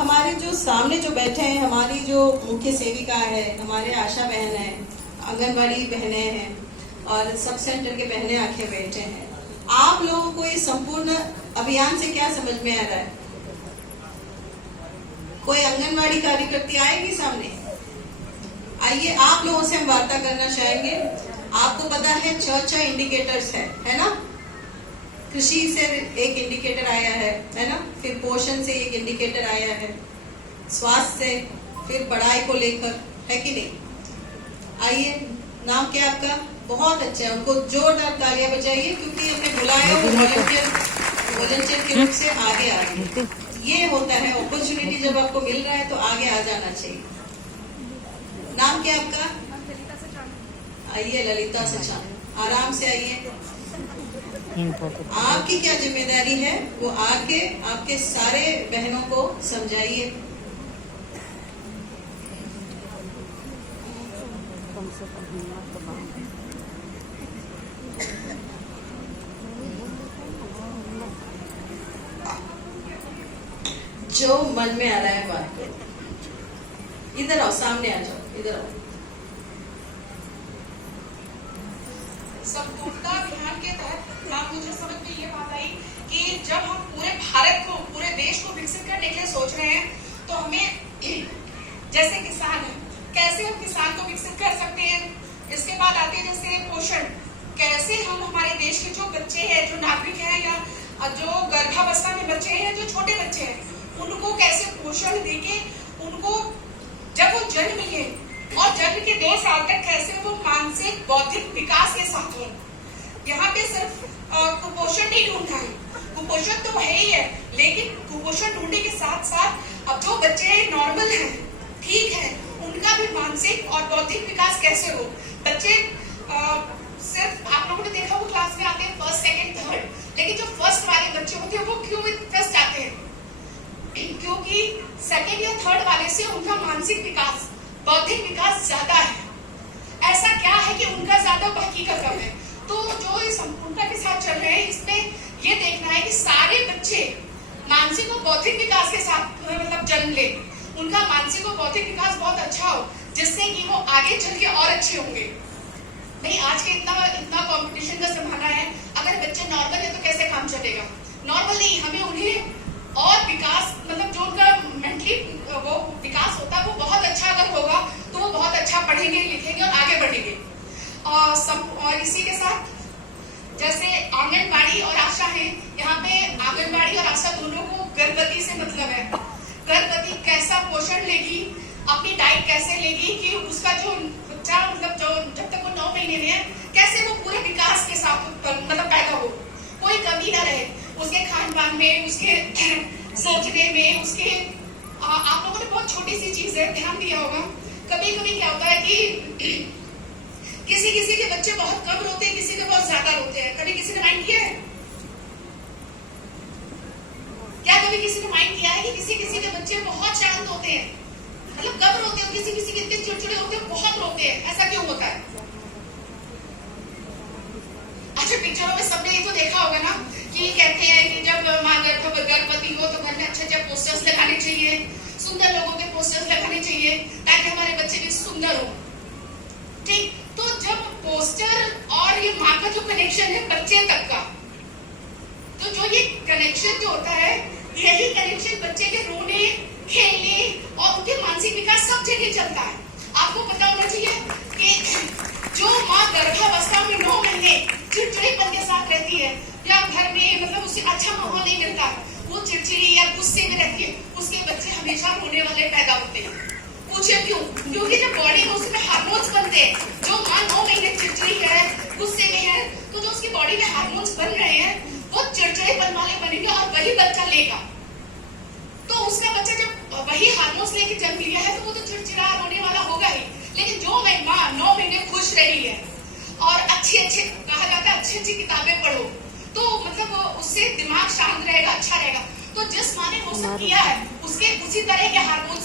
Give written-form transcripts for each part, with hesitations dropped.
हमारे जो सामने जो बैठे हैं, हमारी जो मुख्य सेविका है, हमारे आशा बहन है, आंगनबाड़ी बहनें हैं और सब सेंटर के बहनें आके बैठे हैं। आप लोगों को इस संपूर्ण अभियान से क्या समझ में आ रहा है? कोई आंगनबाड़ी कार्यकर्ती आएगी सामने? आइए, आप लोगों से हम वार्ता करना चाहेंगे। आपको पता है 6 इंडिकेटर्स है ना? कृषि से एक इंडिकेटर आया है ना? फिर पोषण से एक इंडिकेटर आया है, स्वास्थ्य से, फिर पढ़ाई को लेकर, है कि नहीं? आइए, नाम क्या आपका? बहुत अच्छा है, उनको जोरदार तालियां बजाइए क्योंकि हमने बुलाया वॉलंटियर के रूप से आगे आ गए। ये होता है अपॉर्चुनिटी, जब आपको मिल रहा है तो आगे आ जाना चाहिए। नाम क्या आपका? आइए, ललिता सचान, आराम से आइए। आपकी क्या जिम्मेदारी है वो आके आपके सारे बहनों को समझाइए। जो मन में आ रहा है बात करो। इधर आओ, सामने आ जाओ, इधर आओ। संपूर्णता अभियान के तहत आप मुझे समझ में ये बात आई कि जब हम पूरे भारत को, पूरे देश को विकसित करने के लिए सोच रहे हैं तो हमें जैसे किसान है, कैसे हम किसान को विकसित कर सकते हैं। इसके बाद आते हैं जैसे पोषण, कैसे हम हमारे देश के जो बच्चे हैं, जो नागरिक हैं या जो गर्भावस्था में बच्चे हैं, जो छोटे बच्चे हैं, उनको कैसे पोषण देके उनको जब वो जन्म लिए और जन्म के 2 साल तक कैसे वो मानसिक बौद्धिक विकास के साथ हो। यहाँ पे सिर्फ कुपोषण नहीं ढूंढना है, कुपोषण तो है ही है, लेकिन कुपोषण ढूंढने के साथ साथ अब जो बच्चे नॉर्मल हैं, ठीक है, उनका भी मानसिक और बौद्धिक विकास कैसे हो। बच्चे सिर्फ आप लोगों ने देखा वो क्लास में आते हैं फर्स्ट, सेकंड, थर्ड, लेकिन जो फर्स्ट वाले बच्चे होते हैं वो क्यों फर्स्ट आते हैं? क्योंकि सेकंड या थर्ड वाले से उनका मानसिक विकास, बौद्धिक विकास ज्यादा है। ऐसा क्या है कि उनका ज्यादा बाकी का कम है? तो जो इस संपूर्णता के साथ चल रहे हैं, इसमें ये देखना है कि सारे बच्चे मानसिक और बौद्धिक विकास के साथ मतलब जन्म ले, उनका मानसिक और बौद्धिक विकास बहुत अच्छा हो, जिससे कि वो आगे चल के और अच्छे होंगे। नहीं, आज के इतना कंपटीशन का जमाना है, अगर बच्चे नॉर्मल है तो कैसे काम चलेगा? नॉर्मल नहीं, हमें उन्हें और विकास, मतलब जो उनका मेंटली वो विकास होता है वो बहुत अच्छा अगर होगा तो वो बहुत अच्छा पढ़ेंगे, लिखेंगे और आगे बढ़ेंगे। और इसी के साथ जैसे आंगनबाड़ी और आशा है, यहाँ पे आंगनबाड़ी और आशा दोनों को गर्भवती से मतलब है। गर्भवती कैसा पोषण लेगी, अपनी डाइट कैसे लेगी कि उसका जो बच्चा मतलब जो जब तक वो 9 महीने में है, कैसे वो पूरे विकास के साथ मतलब पैदा हो, कोई कमी ना रहे उसके खान पान में, उसके सोचने में, उसके आप लोगों ने बहुत छोटी सी चीज है ध्यान दिया होगा, कभी कभी क्या होता है कि किसी किसी के बच्चे बहुत कम रोते हैं, किसी के बहुत ज्यादा रोते हैं। कभी किसी ने माइंड किया है? क्या कभी किसी ने माइंड किया है कि किसी किसी के बच्चे बहुत शांत होते हैं, मतलब कम रोते हैं, किसी किसी के इतने चिड़चिड़े होते हैं, बहुत रोते हैं? ऐसा क्यों होता है? अच्छा, पिक्चरों में सबने ये तो देखा होगा ना कि कहते हैं कि जब माँ गर्भवती हो तो घर में अच्छे अच्छे पोस्टर्स लगाने चाहिए, सुंदर लोगों के पोस्टर्स लगाने चाहिए ताकि हमारे बच्चे भी सुंदर हो। ठीक, तो जब पोस्टर और ये माँ का जो कनेक्शन है बच्चे तक का, तो जो ये कनेक्शन जो होता है, यही कनेक्शन बच्चे के रोने, खेलने और उनके मानसिक विकास सब जगह चलता है। आपको पता होना चाहिए कि जो माँ गर्भावस्था में 9 महीने चिड़चिड़ेपन के साथ रहती है या घर में मतलब उसे अच्छा माहौल नहीं मिलता, वो चिड़चिड़ी या गुस्से में रहती है, उसके बच्चे हमेशा रोने वाले पैदा होते हैं। पूछे क्यों? क्योंकि जब बॉडी में उसमें हार्मोन्स बनते हैं, जो माँ 9 महीने चिड़चिड़ी है, गुस्से में है, तो जो उसकी बॉडी में हार्मोन्स बन रहे हैं वो चिड़चिड़ेपन वाले बनेंगे और वही बच्चा लेगा। तो उसका बच्चा जब वही हार्मोन्स लेके जन्म लिया है तो वो तो चिड़चिड़ा रोने वाला होगा ही। लेकिन जो माँ 9 महीने खुश रही है और अच्छी कहा जाता है अच्छी किताबें पढ़ो, तो मतलब उससे दिमाग शांत रहेगा, अच्छा रहेगा। तो जिस माँ ने वो सब किया है उसके उसी तरह के हार्मोन्स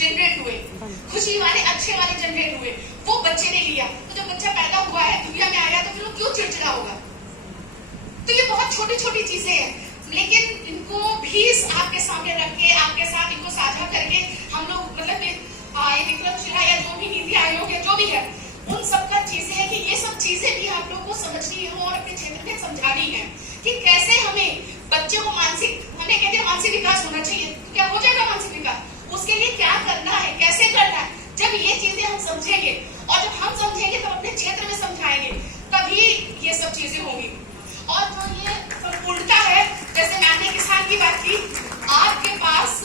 जनरेट हुए, खुशी वाले अच्छे वाले जनरेट हुए, वो बच्चे ने लिया। तो जब बच्चा पैदा हुआ है, दुनिया में आया, तो फिर वो क्यों चिड़चिड़ा होगा? तो ये बहुत छोटी छोटी चीजें हैं, लेकिन इनको भी आपके सामने रख के आपके साथ इनको साझा आयोग है, जो भी है, उन सब का चीजें है कि ये सब चीजें भी आप लोगों को समझनी है और अपने क्षेत्र में समझानी है कि कैसे हमें बच्चों को हमें कहते हैं मानसिक विकास होना चाहिए, तो क्या हो जाएगा मानसिक विकास? उसके लिए क्या करना है, कैसे करना है, जब ये चीजें हम समझेंगे और जब हम समझेंगे तब अपने क्षेत्र में समझाएंगे, तभी ये सब चीजें होंगी। और जो ये संपूर्णता है, जैसे मैंने किसान की बात की, आपके पास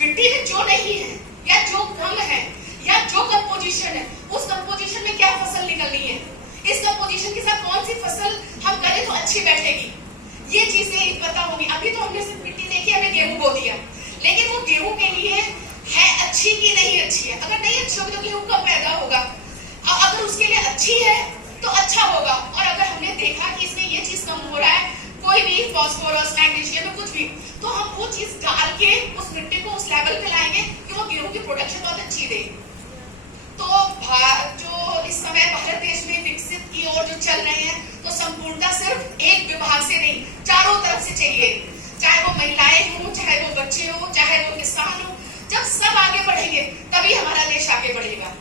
मिट्टी में जो नहीं है या जो कम है या जो कंपोजिशन है, उस कंपोजिशन में क्या फसल निकलनी है, इस कंपोजिशन के साथ कौन सी फसल हम करें तो अच्छी बैठेगी, ये चीजें पता होगी। अभी तो हमने सिर्फ मिट्टी देखी, हमें गेहूं बो दिया, लेकिन वो गेहूं के लिए है अच्छी कि नहीं अच्छी है। अगर नहीं अच्छी होगी तो गेहूं कम पैदा होगा, अगर उसके लिए अच्छी है तो अच्छा होगा। और अगर हमने देखा कि इसमें ये चीज कम हो रहा है, कोई भी फास्फोरस, मैग्नीशियम में कुछ भी, तो हम वो चीज डाल के उस मिट्टी को उस लेवल पे लाएंगे कि वो गेहूं की प्रोडक्शन बहुत अच्छी दे। तो जो इस समय भारत देश में विकसित की ओर जो चल रहे हैं, तो संपूर्णता सिर्फ एक विभाग से नहीं, चारों तरफ से चाहिए, चाहे वो महिलाएं हो, चाहे वो बच्चे हो, चाहे वो किसान हो। जब सब आगे बढ़ेंगे तभी हमारा देश आगे बढ़ेगा।